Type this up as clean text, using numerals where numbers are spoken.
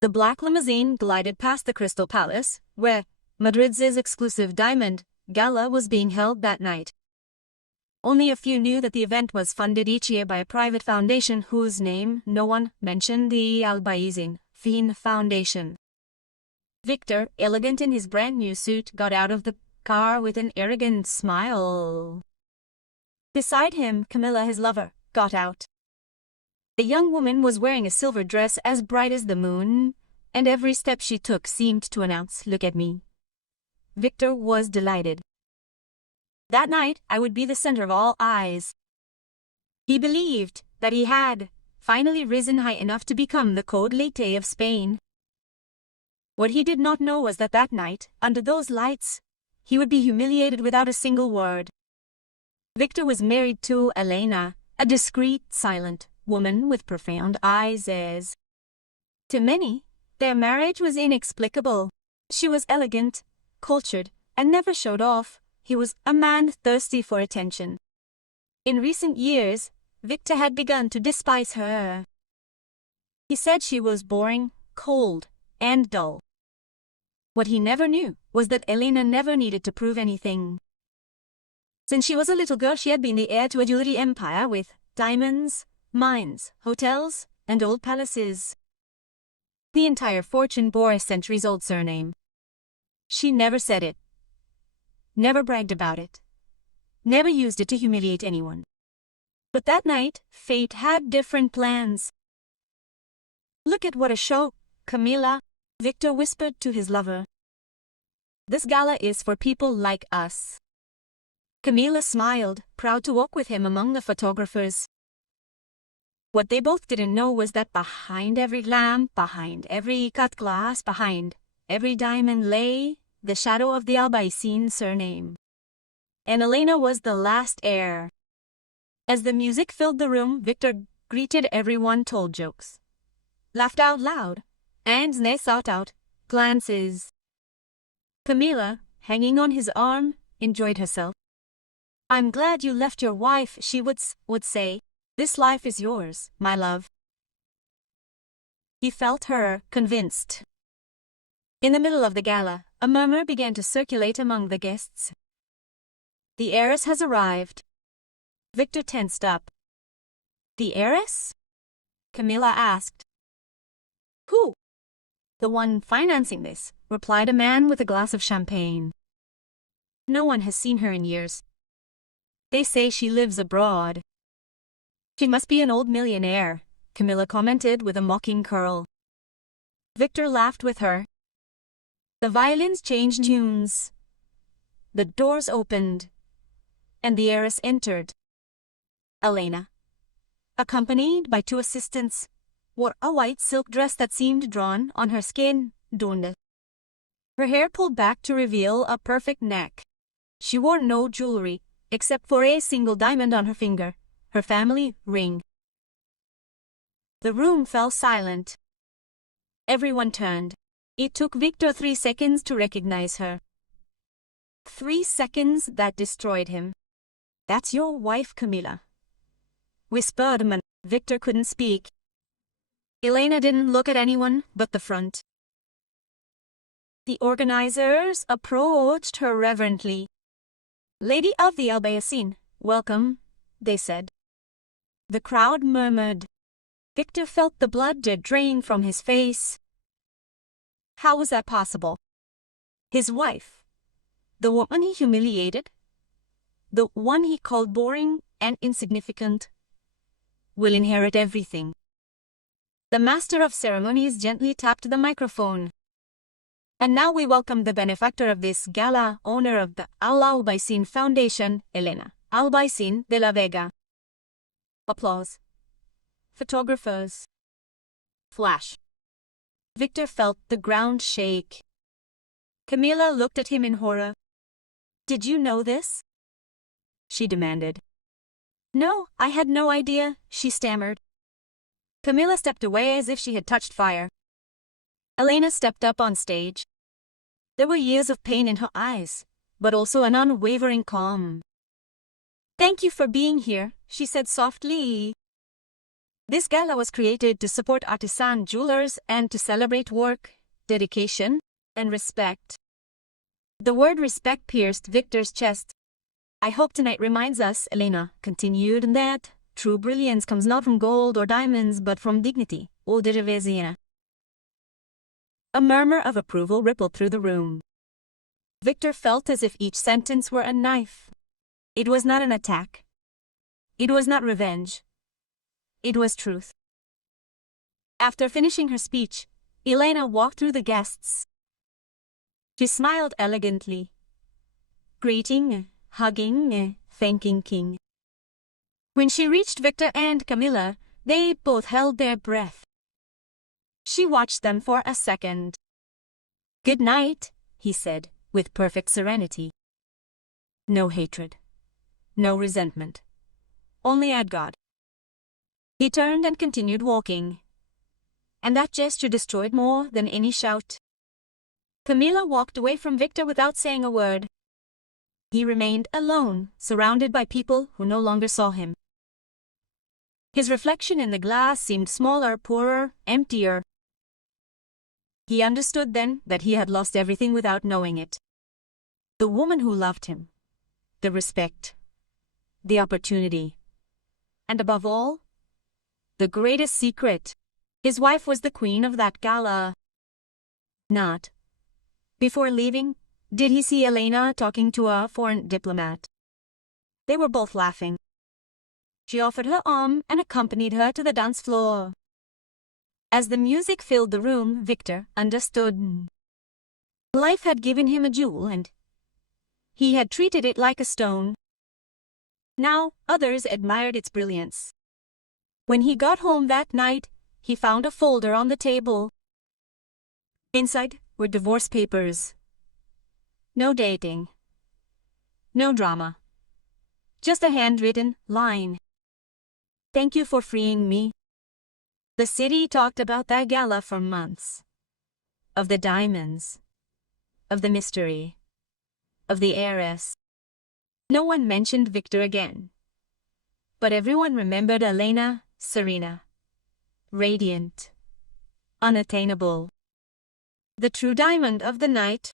The black limousine glided past the Crystal Palace, where Madrid's exclusive diamond gala was being held that night. Only a few knew that the event was funded each year by a private foundation whose name no one mentioned, the Albaicin Foundation. Victor, elegant in his brand new suit, got out of the car with an arrogant smile. Beside him, Camilla, his lover, got out. The young woman was wearing a silver dress as bright as the moon, and every step she took seemed to announce, "Look at me." Victor was delighted. That night, I would be the center of all eyes. He believed that he had finally risen high enough to become the Code Latte of Spain. What he did not know was that that night, under those lights, he would be humiliated without a single word. Victor was married to Elena, a discreet, silent woman with profound eyes. To many, their marriage was inexplicable. She was elegant, cultured, and never showed off. He was a man thirsty for attention. In recent years, Victor had begun to despise her. He said she was boring, cold, and dull. What he never knew was that Elena never needed to prove anything. Since she was a little girl, she had been the heir to a jewelry empire with diamonds, mines, hotels, and old palaces. The entire fortune bore a centuries-old surname. She never said it, never bragged about it, never used it to humiliate anyone. But that night, fate had different plans. "Look at what a show, Camilla," Victor whispered to his lover. "This gala is for people like us." Camilla smiled, proud to walk with him among the photographers. What they both didn't know was that behind every lamp, behind every cut glass, behind every diamond lay the shadow of the Albaicin surname. And Elena was the last heir. As the music filled the room, Victor greeted everyone, told jokes, laughed out loud, and sought out glances. Camilla, hanging on his arm, enjoyed herself. "I'm glad you left your wife," she would say. "This life is yours, my love." He felt her, convinced. In the middle of the gala, a murmur began to circulate among the guests. "The heiress has arrived." Victor tensed up. "The heiress?" Camilla asked. "Who?" "The one financing this," replied a man with a glass of champagne. "No one has seen her in years. They say she lives abroad." "She must be an old millionaire," Camilla commented with a mocking curl. Victor laughed with her. The violins changed tunes. The doors opened, and the heiress entered. Elena, accompanied by two assistants, wore a white silk dress that seemed drawn on her skin, donde. Her hair pulled back to reveal a perfect neck. She wore no jewelry, except for a single diamond on her finger, her family ring. The room fell silent. Everyone turned. It took Victor 3 seconds to recognize her. 3 seconds that destroyed him. "That's your wife, Camilla," whispered a man. Victor couldn't speak. Elena didn't look at anyone but the front. The organizers approached her reverently. "Lady of the Albaicin, welcome," they said. The crowd murmured. Victor felt the blood drain from his face. How was that possible? His wife, the woman he humiliated, the one he called boring and insignificant, will inherit everything. The master of ceremonies gently tapped the microphone. "And now we welcome the benefactor of this gala, owner of the Albaicin Foundation, Elena Albaicin de la Vega." Applause. Photographers. Flash. Victor felt the ground shake. Camilla looked at him in horror. "Did you know this?" she demanded. "No, I had no idea," she stammered. Camilla stepped away as if she had touched fire. Elena stepped up on stage. There were years of pain in her eyes, but also an unwavering calm. "Thank you for being here," she said softly. This gala was created to support artisan jewelers and to celebrate work, dedication, and respect. The word respect pierced Victor's chest. I hope tonight reminds us, Elena continued, that true brilliance comes not from gold or diamonds but from dignity. O Derevesiana. A murmur of approval rippled through the room. Victor felt as if each sentence were a knife. It was not an attack. It was not revenge. It was truth. After finishing her speech, Elena walked through the guests. She smiled elegantly, greeting, hugging, thanking King. When she reached Victor and Camilla, they both held their breath. She watched them for a second. "Good night," he said, with perfect serenity. No hatred. No resentment. Only at God. He turned and continued walking. And that gesture destroyed more than any shout. Camilla walked away from Victor without saying a word. He remained alone, surrounded by people who no longer saw him. His reflection in the glass seemed smaller, poorer, emptier. He understood then that he had lost everything without knowing it. The woman who loved him. The respect. The opportunity. And above all, the greatest secret. His wife was the queen of that gala. Not. Before leaving, did he see Elena talking to a foreign diplomat? They were both laughing. She offered her arm and accompanied her to the dance floor. As the music filled the room, Victor understood. Life had given him a jewel and he had treated it like a stone. Now, others admired its brilliance. When he got home that night, he found a folder on the table. Inside were divorce papers. No dating. No drama. Just a handwritten line. "Thank you for freeing me." The city talked about that gala for months. Of the diamonds. Of the mystery. Of the heiress. No one mentioned Victor again. But everyone remembered Elena, serena. Radiant. Unattainable. The true diamond of the night.